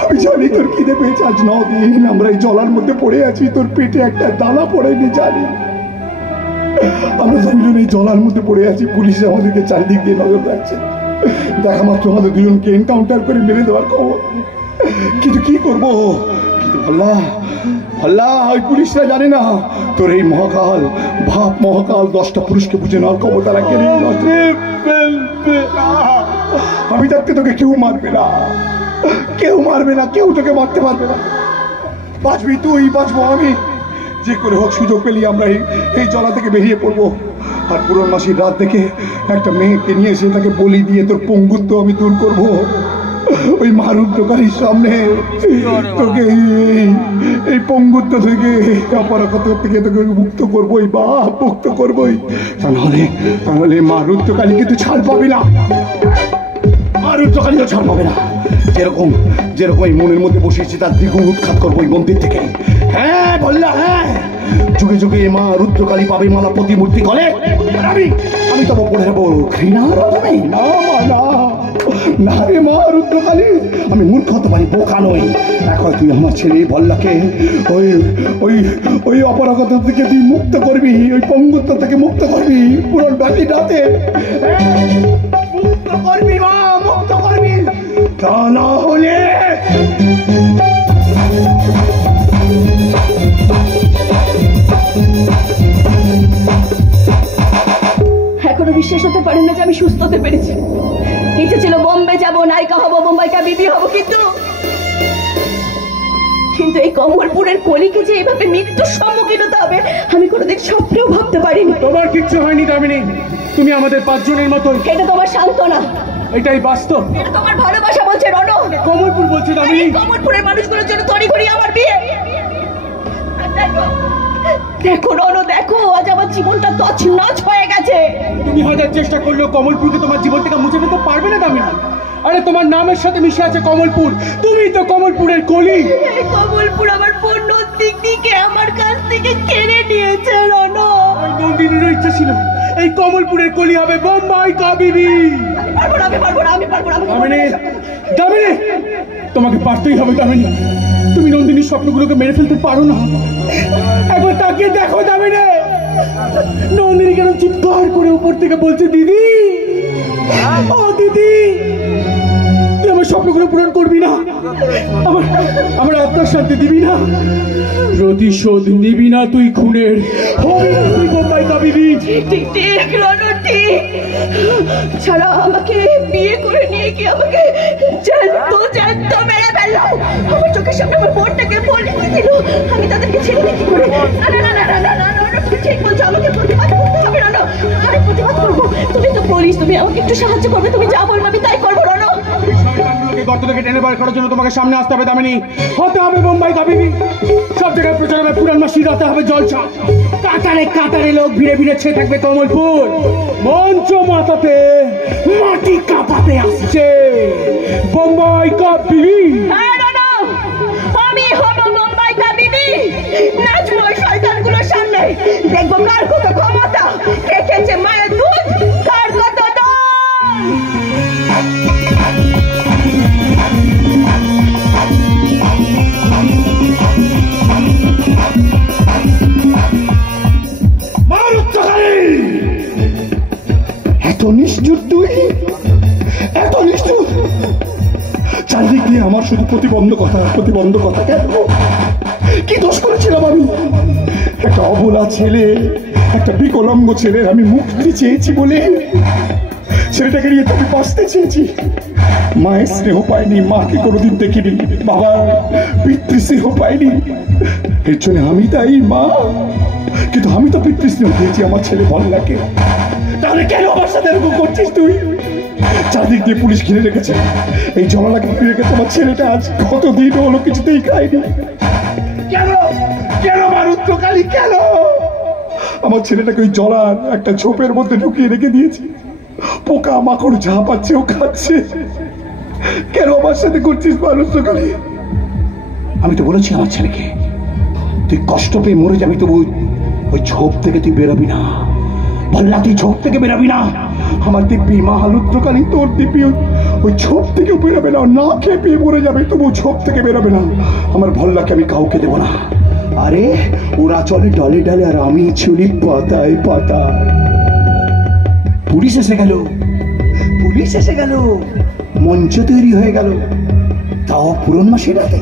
আমি জানি তোর খিদে পেয়েছে। আজ 9 দিন আমরা এই জলার মধ্যে পড়ে আছি, তোর পেটে একটা দানা পড়েনি জানি। আমরা দুজন এই জলার মধ্যে পড়ে আছি, পুলিশ আমাদেরকে চারিদিক দিয়ে নজর রাখছে। দেখা মাত্র আমাদের দুজনকে এনকাউন্টার করে মেরে দেওয়ার খবর। কিন্তু কি করবো, কিন্তু আল্লাহ আল্লাহ, ওই পুলিশরা জানে না তোর এই মহাকাল ভাব মহাকাল 10টা পুরুষকে বুঝে নেওয়ার খবর তারা কেড়ে আমি থাকতে তোকে কেউ মারবে না, কেউ মারবে না, কেউ তোকে মারতে পারবে না। বাঁচবি তুই, বাঁচবো আমি। যে করে হোক সুযোগ পেলি আমরা এই জলা থেকে বেরিয়ে পড়বো। আর পূর্ণমাসীর রাত দেখে একটা মেয়েকে নিয়ে এসে তাকে বলি দিয়ে তোর পঙ্গুত্ব আমি দূর করবো। ওই মারুদ্রকারীর সামনে তোকে এই পঙ্গুত্ব থেকে অপরাধ থেকে তোকে মুক্ত করবোই বাপ, মুক্ত করবোই। তাহলে মারুদ্রকারীকে তুই ছাড় পাবি না, মারুদ্রকারীও ছাড় পাবে না। যেরকম এই মনের মধ্যে বসেছি তার দ্বিগুণ উৎখাত করবো এই মন্দির থেকে। হ্যাঁ বললা, হ্যাঁ যুগে যুগে মা রুদ্রকালী পাবে মালা প্রতিমূর্তি করে। আমি তবে পড়ে যাবো ঘৃণার অভাবে। না মা, না না রে মা রুদ্রকালী, আমি মূর্খ হতে পারি, বোকা নই। এখন তুই আমার ছেলে বল্লাকে ওই ওই ওই অপরাগত থেকে তুই মুক্ত করবি, ওই পঙ্গুত্ব থেকে মুক্ত করবি। পুরন বাকি রাতে মুক্ত করবি মা, মুক্ত করবি। তা না হলে এখনো বিশ্বাস হতে পারি না যে আমি সুস্থ হতে পেরেছি। ইচ্ছে ছিল বোম্বে যাবো, নায়িকা হবো, বোম্বাইকা বিবি হবো, কিন্তু এই কমলপুরের কলিকে যে এইভাবে মৃত্যুর সম্মুখীন হতে হবে আমি কোনোদিন স্বপ্নেও ভাবতে পারিনি। তোমার কিচ্ছু হয়নি দামিনী, তুমি আমাদের 5 জনের মতো। এটা তোমার সান্ত্বনা, এটাই বাস্তব। এটা তোমার ভালোবাসা বলছে রণ। কমলপুর বলছে দামিনী, কমলপুরের মানুষগুলোর জন্য তড়িঘড়ি আমার বিয়ে। দেখো রণ, দেখো আজ আমার জীবনটা তছনছ হয়ে গেছে। তুমি হাজার চেষ্টা করলেও কমলপুরকে তোমার জীবন থেকে মুছে ফেলতে পারবে না দামিনী। আরে তোমার নামের সাথে মিশে আছে কমলপুর, তুমি তো কমলপুরের কলি। কমলপুর আমার পূর্ণ দিকটিকে আমার কাছ থেকে কেড়ে নিয়েছে রণ। নন্দিনীর ইচ্ছা ছিল এই কমলপুরের কলি হবে বোম্বাই কাবিবি। আমি পারবো না। দামিনী, দামিনী তোমাকে পারতেই হবে দামিনী। তুমি নন্দিনীর স্বপ্নগুলোকে মেরে ফেলতে পারো না। একবার তাকিয়ে দেখো দামিনী, নন্দিনী কেন চিৎকার করে উপর থেকে বলছে দিদি, ও দিদি, তুই আমার স্বপ্নগুলো পূরণ করবি না, আমার আত্মার শান্তি দিবি না, প্রতিশোধ নিবি না তুই খুনের, হবি না তুই বোম্বাই কাবিবি। ঠিক রণ, ঠিক। ছাড়া আমাকে বিয়ে করে নিয়ে কি আমাকে জ্যান্ত মেরে ফেললো। আমার চোখের সামনে আমার বোনটাকে বলে দিল, আমি তাদেরকে ছেড়ে দিই কি করে? না, ঠিক বলছো, আমাকে প্রতিবাদ করতে হবে রণ। আমি প্রতিবাদ করবো। তুমি তো পুলিশ, তুমি আমাকে একটু সাহায্য করবে, তুমি যা বলবে আমি তাই করবো রণ। গর্ত থেকে টেনে বার করার জন্য তোমাকে সামনে আসতে হবে দামিনী, হতে হবে বোম্বাই কাবিবি। সব জায়গায় প্রচার হবে পুরানমাসি, রাতে হবে জলসা, কাতারে কাতারে লোক ভিড়ে ভিড়ে ছেয়ে থাকবে কমলপুর। মঞ্চ মাতাতে মাটি কাঁপাতে আসছে বোম্বাই কাবিবি। আমি হব বোম্বাই কাবিবি, নাচবো শয়তানগুলোর সামনে, দেখবো কার কত ক্ষমতা, কে খেয়েছে মায়ের দুধ, কার কত দম। এত নিষ্ঠুর তুই, এত নিষ্ঠুর। চারদিক দিয়ে আমার শুধু প্রতিবন্ধকতা। কেন, কি দোষ করেছিলাম আমি? একটা অবলা ছেলে, একটা বিকলাঙ্গ ছেলের আমি মুক্তি চেয়েছি বলে ছেলেটাকে নিয়ে তুমি বাঁচতে চেয়েছি। মায়ের স্নেহ পাইনি, মাকে কোনোদিন দেখিনি, বাবার পিতৃস্নেহ পাইনি, এর জন্য আমি তাই মা। কিন্তু আমি তো পিতৃস্নেহ দিয়েছি আমার ছেলে বল্লাকে। তাহলে কেন আমার সাথে এরকম করছিস তুই? চারদিক দিয়ে পুলিশ ঘিরে রেখেছে, এই জলাটাকে ঘিরে রেখে তোমার ছেলেটা আজ কতদিন হলো কিছুতেই খায়নি। কেন মারুদ্রকালী, কেন আমার ছেলেটাকে ওই জলার একটা ঝোপের মধ্যে ঢুকিয়ে রেখে দিয়েছি? পোকা মাকড় যা পাচ্ছে ও খাচ্ছে। কেন আমার সাথে করছিস মারুদ্রকালী? আমি তো বলেছি আমার ছেলেকে, তুই কষ্ট পেয়ে মরে যাবি, তবু ওই ঝোপ থেকে তুই বেরোবি না। ভল্লা, তুই ঝোপ থেকে বেরোবি না। আমার দিব্যি মা হালুদ্রকালী, তোর দিব্যি ওই ঝোপ থেকেও বেরোবে না। না খেয়ে পেয়ে মরে যাবে, তবু ঝোপ থেকে বেরোবে না। আমার ভল্লাকে আমি কাউকে দেবো না। আরে ওরা চলে ডলে ডলে, আর আমি চলি পাতায় পাতায়। পুলিশ এসে গেল, পুলিশ এসে গেল, মঞ্চ তৈরি হয়ে গেল, তাও পুরন মাসি রাতে।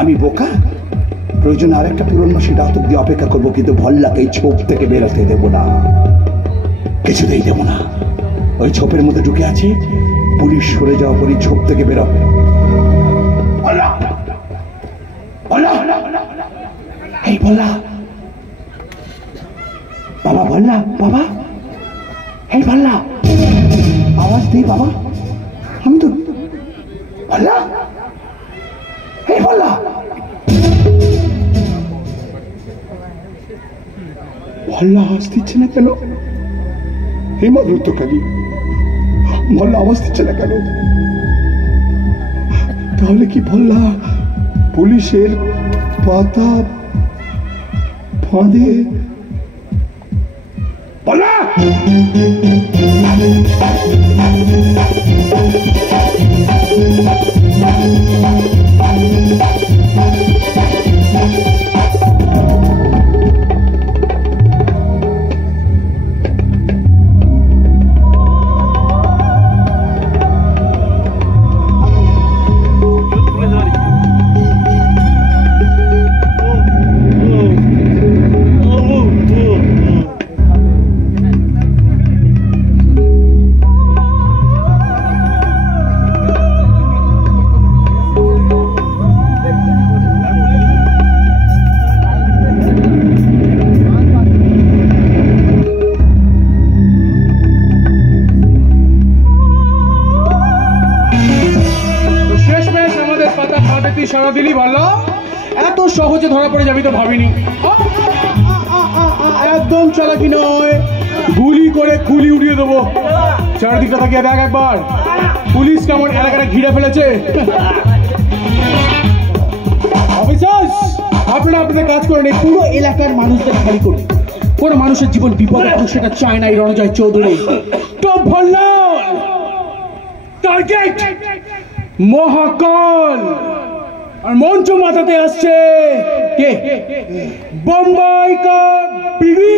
আমি বোকা? প্রয়োজন আর একটা পুরন মাসি রাত অব্দি অপেক্ষা করবো, কিন্তু ভল্লাকে এই ঝোপ থেকে বেরোতে দেবো না, কিছুতেই দেবো না। ওই ঝোপের মধ্যে ঢুকে আছে, পুলিশ সরে যাওয়া পরই ঝোপ থেকে বেরোবে। এই ভল্লা, বাবা ভল্লা, বাবা, এই ভল্লা, আওয়াজ দে বাবা। আমি তো ভল্লা, এই ভল্লা, ভল্লা আওয়াজ দিচ্ছে না কেন? হে মা রুদ্রকালী, ভল্লা আওয়াজ দিচ্ছে না কেন? তাহলে কি ভল্লা পুলিশের পাতা ফাঁদে? ভল্লা, সারা দিলি ভালো, এত সহজে ধরা পড়ে যাবি তো ভাবিনি। একদম চালাকি নয়, গুলি করে খুলি উড়িয়ে দেবো। চারদিকটা তাকিয়ে দেখ একবার, পুলিশ কেমন এলাকাটা ঘিরে ফেলেছে। অফিসার্স, আপনারা আপনাদের কাজ করেন, এই পুরো এলাকার মানুষদের খালি করুন। কোনো মানুষের জীবন বিপদে পড়ুক সেটা চায় না এই রণজয় চৌধুরী। টপ ভল্লাল, টার্গেট মহাকাল। আর মঞ্চ মাথাতে আসছে কে? বোম্বাই কা বিবি।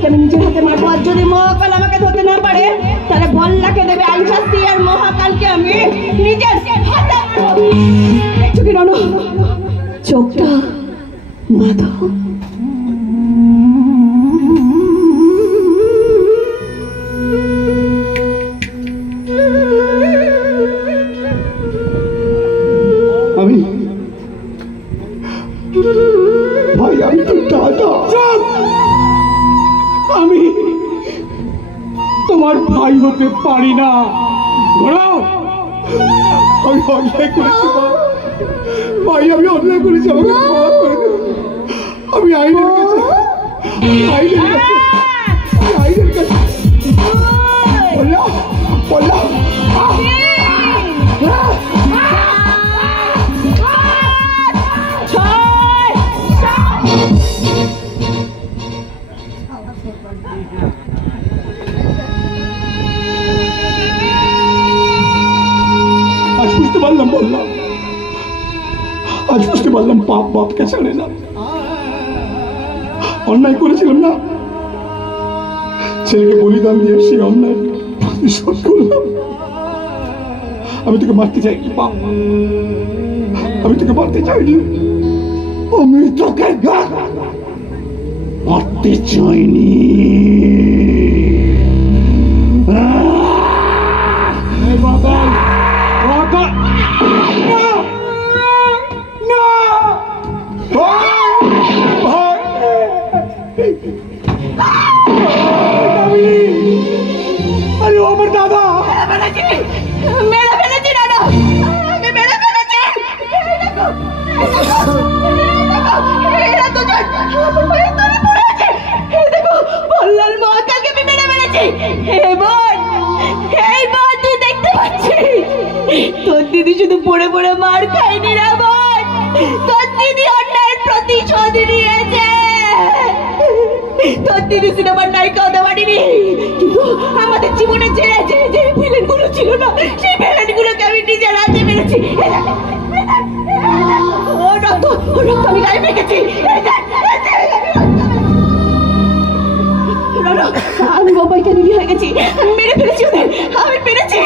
আজকে আমি নিজের হাতে মারবো। আর যদি মহাকাল আমাকে ধরতে না পারে তাহলে বল্লাকে দেবে আইন শাস্তি, আর মহাকালকে আমি নিজের হাতে মারবো। দেখছো কি রণ, চোখটা বাঁধো। আমি ভাই, আমি তো দাদা। আমি তোমার ভাই হতে পারি না। আমি অন্যায় করেছি ভাই, আমি অন্যায় করেছি, আমাকে ক্ষমা করে দেব। আমি আইনের কাছে বললাম আজ বুঝতে পারলাম, বললাম আজ বুঝতে পারলাম পাপ বাপকে ছাড়ে না। অন্যায় করেছিলাম না, ছেলেকে বলিদান দিয়ে সেই অন্যায় প্রতিশোধ করলাম। আমি তোকে মারতে চাইনি পাপ, আমি তোকে মারতে চাইনি, আমি তোকে মারতে চাইনি। আরে ও আমার দাদা, মেরে ফেলেছি দাদা, আমি মেরে ফেলেছি। বললাম মহাকালকে আমি মেরে ফেলেছি। এই বোন তুই দেখতে পাচ্ছিস, তোর দিদি শুধু পড়ে পড়ে মার খায়নি রে বোন, তোর দিদি অন্যায়ের প্রতিশোধ নিয়েছে। তোর দিদি সিনেমার নায়িকা হতে পারিনি, কিন্তু আমাদের জীবনে যে ভিলেন গুলো ছিল না, সেই ভিলেন গুলোকে আমি নিজের হাতে মেরেছি। ও রক্ত আমি গায়ে মেখেছি। আমি বাবাইকে নিয়ে হয়ে গেছি, আমি মেরে ফেলেছি ওদের, আমি পেরেছি।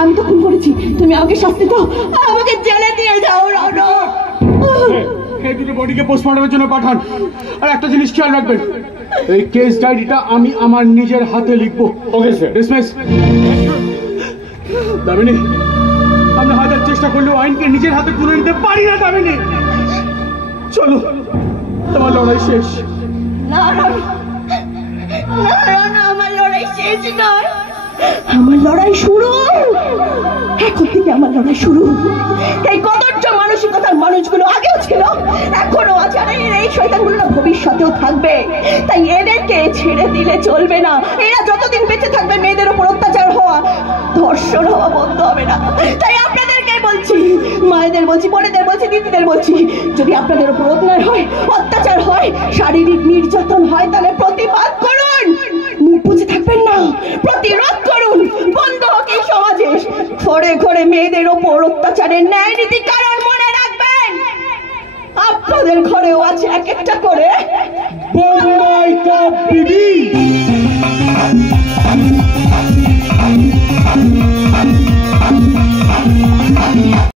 আমি তো খুন করেছি, তুমি আমাকে শাস্তি দাও, আমাকে জেলে দিয়ে যাও রণ। এই দুটো বডিকে পোস্টমর্টমের জন্য পাঠান। আর একটা জিনিস খেয়াল রাখবেন, এই কেস ডায়েরিটা আমি আমার নিজের হাতে লিখবো। Okay sir, dismiss. দামিনী, আমরা হাজার চেষ্টা করলেও আইনকে নিজের হাতে তুলে নিতে পারি না। দামিনী, চলো, তোমার লড়াই শেষ। না আমার লড়াই শেষ নয়, আমার লড়াই শুরু। এখন থেকে আমার লড়াই শুরু। এই কদর্য মানসিকতার মানুষগুলো আগেও ছিল, এখনো আছে, আর এই শয়তানগুলো ভবিষ্যতেও থাকবে। তাই এদেরকে ছেড়ে দিলে চলবে না। এরা যতদিন বেঁচে থাকবে মেয়েদের উপর অত্যাচার হওয়া, ধর্ষণ হওয়া বন্ধ হবে না। তাই আপনাদেরকে বলছি, মায়েদের বলছি, বোনেদের বলছি, দিদিদের বলছি, যদি আপনাদের উপর অত্যাচার হয়, শারীরিক নির্যাতন হয়, তাহলে প্রতিবাদ করুন, মুখ বুঝে থাকবেন না, প্রতিরোধ করুন। বন্ধ হোক এই সমাজে ঘরে ঘরে মেয়েদের ওপর অত্যাচারের ন্যায় নীতি। কারণ মনে রাখবেন, আপনাদের ঘরেও আছে এক একটা করে বোম্বাই কাপ বিবি।